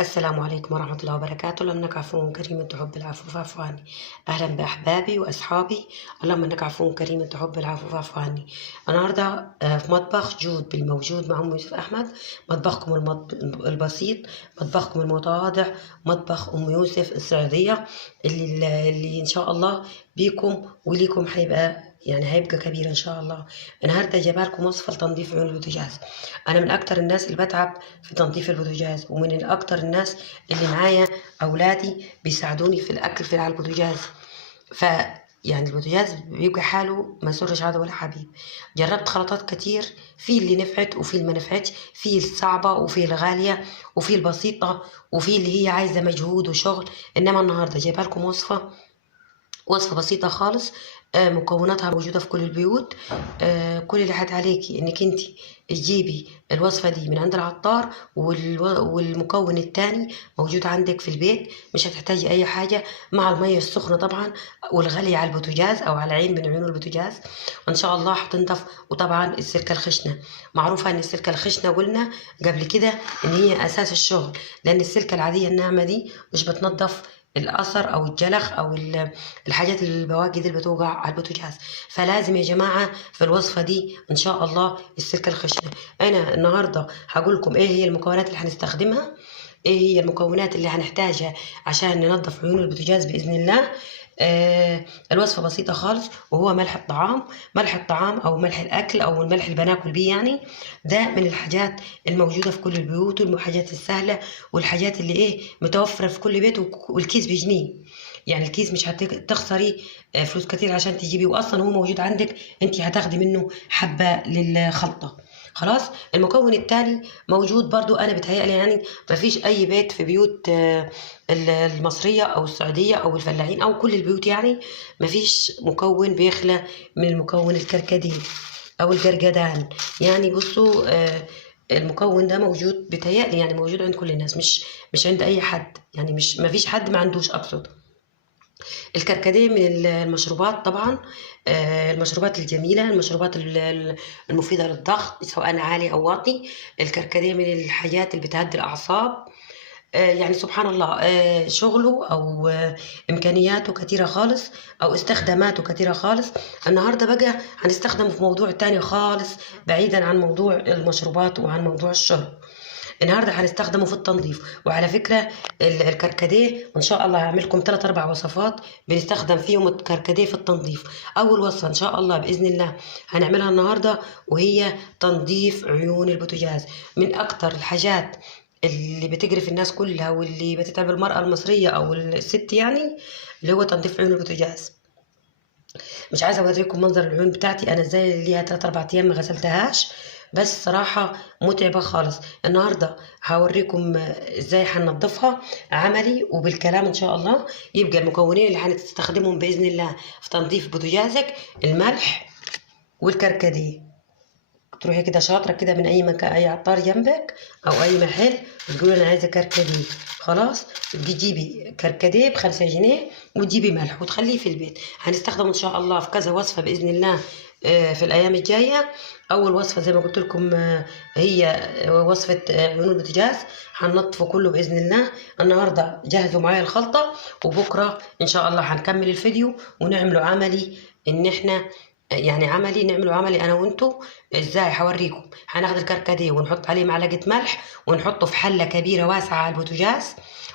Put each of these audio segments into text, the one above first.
السلام عليكم ورحمة الله وبركاته. اللهم إنك عفو كريم تحب العفو فاعف عني. أهلا بأحبابي وأصحابي. اللهم إنك عفو كريم تحب العفو فاعف عني. النهاردة في مطبخ جود بالموجود مع أم يوسف أحمد. مطبخكم البسيط، مطبخكم المتواضع، مطبخ أم يوسف السعودية اللي إن شاء الله بيكم وليكم هيبقى كبير إن شاء الله. النهاردة جايبه لكم وصفة لتنظيف عيون البوتاجاز. أنا من أكتر الناس اللي بتعب في تنظيف البوتاجاز، ومن أكتر الناس اللي معايا أولادي بيساعدوني في الأكل على البوتاجاز. البوتاجاز بيبقى حاله ما يسرش عدو ولا حبيب. جربت خلطات كتير، في اللي نفعت وفي اللي ما نفعتش، في الصعبة وفي الغالية وفي البسيطة وفي اللي هي عايزة مجهود وشغل. إنما النهاردة جايبه لكم وصفة بسيطة خالص، مكوناتها موجودة في كل البيوت. كل اللي حد عليكي انك انت تجيبي الوصفة دي من عند العطار، والمكون التاني موجود عندك في البيت. مش هتحتاجي اي حاجة مع المية السخنة طبعا، والغلي على البوتاجاز او على عين من عيون البوتاجاز، وان شاء الله هتنضف. وطبعا السلكة الخشنة، معروفة ان السلكة الخشنة قلنا قبل كده ان هي اساس الشغل، لان السلكة العادية الناعمة دي مش بتنضف الاثر او الجلخ او الحاجات البواقي دي اللي بتوقع على البوتاجاز. فلازم يا جماعه في الوصفه دي ان شاء الله السلكه الخشنه. انا النهارده هقول لكم ايه هي المكونات اللي هنستخدمها، ايه هي المكونات اللي هنحتاجها عشان ننظف عيون البوتاجاز باذن الله. الوصفة بسيطة خالص، وهو ملح الطعام أو ملح الأكل أو الملح اللي بناكل بيه ده من الحاجات الموجودة في كل البيوت، والحاجات السهلة والحاجات اللي متوفرة في كل بيت. والكيس بجنيه، الكيس مش هتخسري فلوس كتير عشان تجيبيه، وأصلا هو موجود عندك، انت هتاخدي منه حبة للخلطة. خلاص. المكون التاني موجود برضو، انا بتهيألي مفيش اي بيت في بيوت المصرية او السعودية او الفلاحين او كل البيوت، مفيش مكون بيخلى من المكون الكركديه او الجرجدان. بصوا، المكون ده موجود بتهيألي موجود عند كل الناس، مش عند اي حد، مش مفيش حد ما عندوش اقصد. الكركديه من المشروبات طبعا، المشروبات الجميلة، المشروبات المفيدة للضغط سواء عالي أو واطي. الكركديه من الحاجات اللي بتهدي الأعصاب. سبحان الله، شغله أو إمكانياته كثيرة خالص، أو استخداماته كثيرة خالص. النهاردة بقى هنستخدمه في موضوع تاني خالص، بعيدا عن موضوع المشروبات وعن موضوع الشرب. النهارده هنستخدمه في التنظيف. وعلى فكره الكركديه ان شاء الله هعملكم 3-4 وصفات بنستخدم فيهم الكركديه في التنظيف. اول وصفه ان شاء الله باذن الله هنعملها النهارده، وهي تنظيف عيون البوتاجاز. من اكتر الحاجات اللي بتجري الناس كلها واللي بتتعب المرأة المصرية أو الست، اللي هو تنظيف عيون البوتاجاز. مش عايزة أوريكم منظر العيون بتاعتي أنا ازاي ليها 3-4 أيام ما غسلتهاش، بس صراحة متعبة خالص. النهاردة هوريكم ازاي هننضفها عملي وبالكلام ان شاء الله. يبقى المكونين اللي هنستخدمهم بإذن الله في تنظيف بوتاجازك: الملح والكركديه. تروحي كده شاطرة كده من أي مكان، أي عطار جنبك أو أي محل، تقولي أنا عايزة كركديه. خلاص، تجيبي كركديه ب5 جنيه وتجيبي ملح وتخليه في البيت. هنستخدمه إن شاء الله في كذا وصفة بإذن الله في الأيام الجاية. أول وصفة زي ما قلت لكم هي وصفة عيون البوتاجاز، هننظفه كله بإذن الله. النهاردة جهزوا معايا الخلطة، وبكرة إن شاء الله هنكمل الفيديو ونعمله عملي. إن إحنا نعمله عملي انا وانتو. ازاي؟ هوريكم. هناخد الكركديه ونحط عليه معلقه ملح، ونحطه في حله كبيره واسعه على البوتاجاز،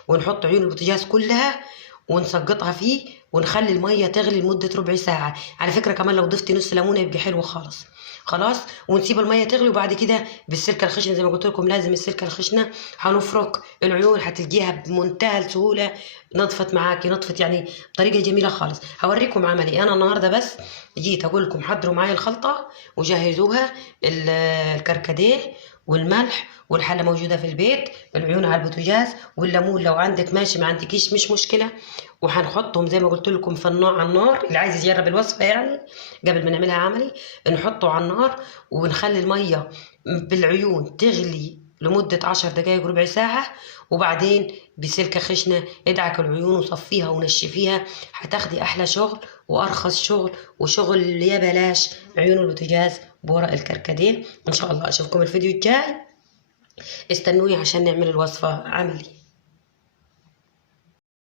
ونحط عيون البوتاجاز كلها ونسقطها فيه، ونخلي الميه تغلي لمده ربع ساعه. على فكره كمان لو ضفتي نص ليمونه يبقى حلو خالص. خلاص، ونسيب الميه تغلي، وبعد كده بالسلكه الخشنه زي ما قلت لكم، لازم السلكه الخشنه، هنفرك العيون. هتلقيها بمنتهى السهوله نطفت معاكي، نطفت طريقه جميله خالص. هوريكم عملي انا النهارده، بس جيت اقول لكم حضروا معايا الخلطه وجهزوها. الكركديه والملح والحله موجوده في البيت، العيون على البوتاجاز، والليمون لو عندك ماشي، ما عندكيش مش مشكله. وهنحطهم زي ما قلت لكم في النار، على النار. اللي عايز يجرب الوصفه قبل ما نعملها عملي، نحطه على النار ونخلي الميه بالعيون تغلي لمدة 10 دقايق ربع ساعة، وبعدين بسلكة خشنة ادعك العيون وصفيها ونشفيها. هتاخدي أحلى شغل وأرخص شغل، وشغل يا بلاش عيون البوتاجاز بورق الكركديه. إن شاء الله أشوفكم الفيديو الجاي، استنوني عشان نعمل الوصفة عملي.